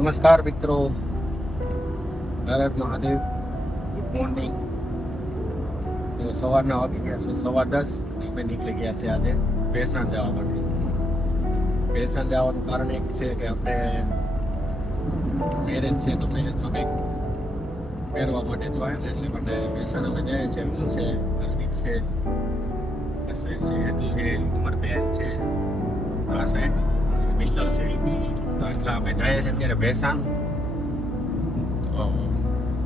નમસ્કાર મિત્રો, Bharat Mahadev. Good morning. તો સવારના વાગી ગયા છે 10:15. અમે નીકળી ગયા છે આજે ભેસાણ જવા માટે. ભેસાણ જવાનું કારણ એક છે કે આપણે મેરેજ છે, તો મેરેજમાં કંઈક પહેરવા માટે જો આવે ને એટલે માટે ભેસાણ અમે જઈએ છીએ. હું છે, હાર્દિક છે, અક્ષય છે, હેતુ છે, ઉમરબેન છે, આ સાઈડ મિત્તલ છે. તો એટલે અમે જઈએ છીએ અત્યારે ભેસાણ. તો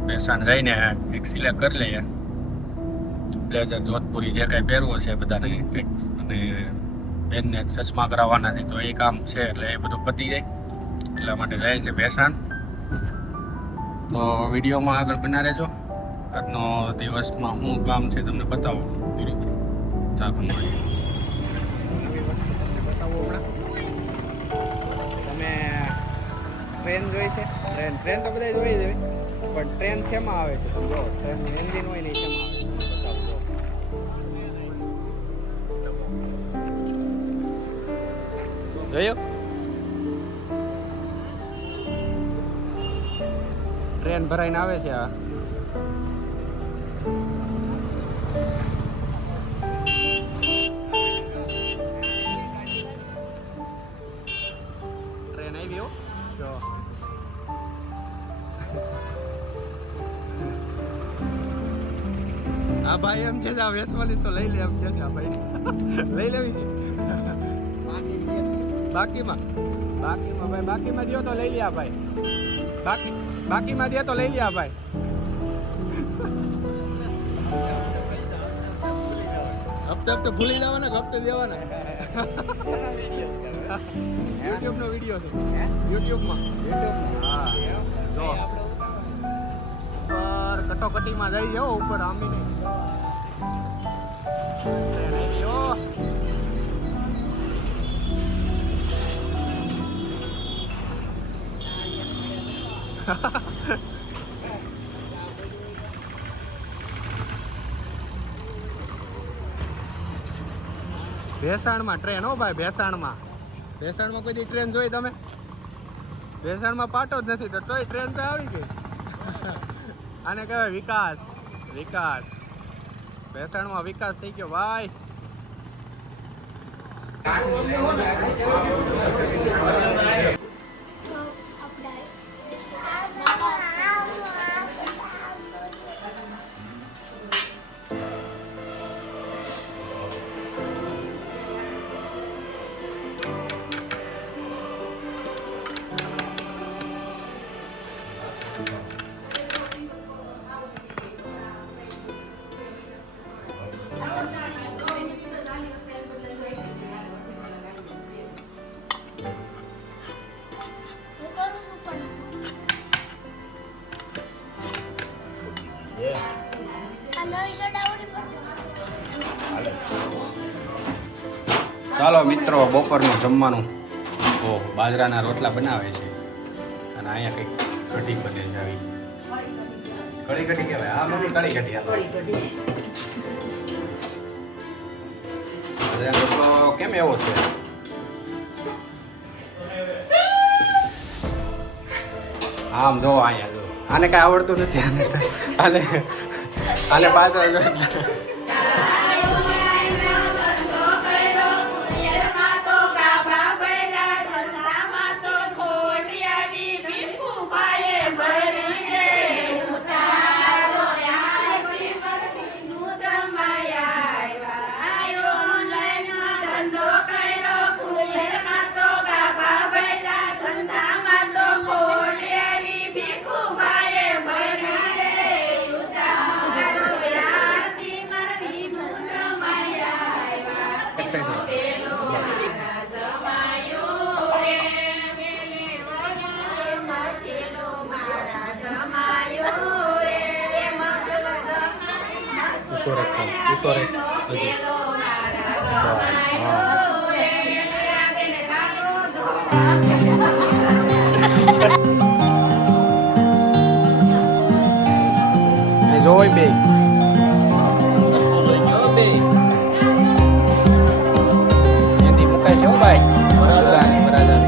ભેસાણ જઈને કંઈક સિલેક્ટ કરી લઈએ. બ્લેઝર, જોધપુરી જે કાંઈ પહેરવો છે બધાને કંઈક, અને બેનને ચશ્મા કરાવવાના છે, તો એ કામ છે એટલે એ બધું પતી જાય એટલા માટે જાય છે ભેસાણ. તો વિડીયોમાં આગળ બના રહેજો. આજનો દિવસમાં શું કામ છે તમને બતાવો. ચાલો મળીએ. તમે ટ્રેન જોઈ છે? ટ્રેન તો બધા જોઈ જ હોય, પણ ટ્રેન શેમાં આવે છે? તમે જો ટ્રેનનું એન્જિન હોય ને એ શેમાં આવે છે જોયો? ટ્રેન ભરાઈને આવે છે આ. ટ્રેન આવી હો જો. આ ભાઈ એમ છે આ વેસવાની તો લઈ લે એમ કે છે આ ભાઈ. લઈ લેવી છે બાકીમાં ભાઈ, બાકીમાં દો તો લઈ લે ભાઈ. બાકીમાં દે તો લઈ લે ભાઈ. હપ્તે ભૂલી જવાના કે હપ્તે દેવાના? યુટ્યુબ નો વિડીયો છે. યુટ્યુબમાં હા જો ઉપર કટોકટીમાં જઈ જાઓ ઉપર આમી નહીં. ભેસાણમાં ટ્રેન હો ભાઈ. ભેસાણમાં કોઈ દી ટ્રેન જોઈ તમે? ભેસાણમાં પાટો જ નથી તો તોય ટ્રેન તો આવી ગઈ. આને કહેવાય વિકાસ. ભેસાણમાં વિકાસ થઈ ગયો ભાઈ. ચાલો મિત્રો, બપોરનું જમવાનું. ઓહ, બાજરાના રોટલા બનાવે છે અને અહીંયા કંઈક કઢી બને છે. આવી કઢી કહેવાય. આ મમ્મી કઢી બાજરાનો રોટલો કેમ એવો છે? આમ જો અહીંયા જો. આને કાંઈ આવડતું નથી. આને બાજરા જોઈ બે એથી મુકાય છે હો ભાઈ. બરાબર.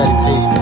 તૈયારી થઈ છે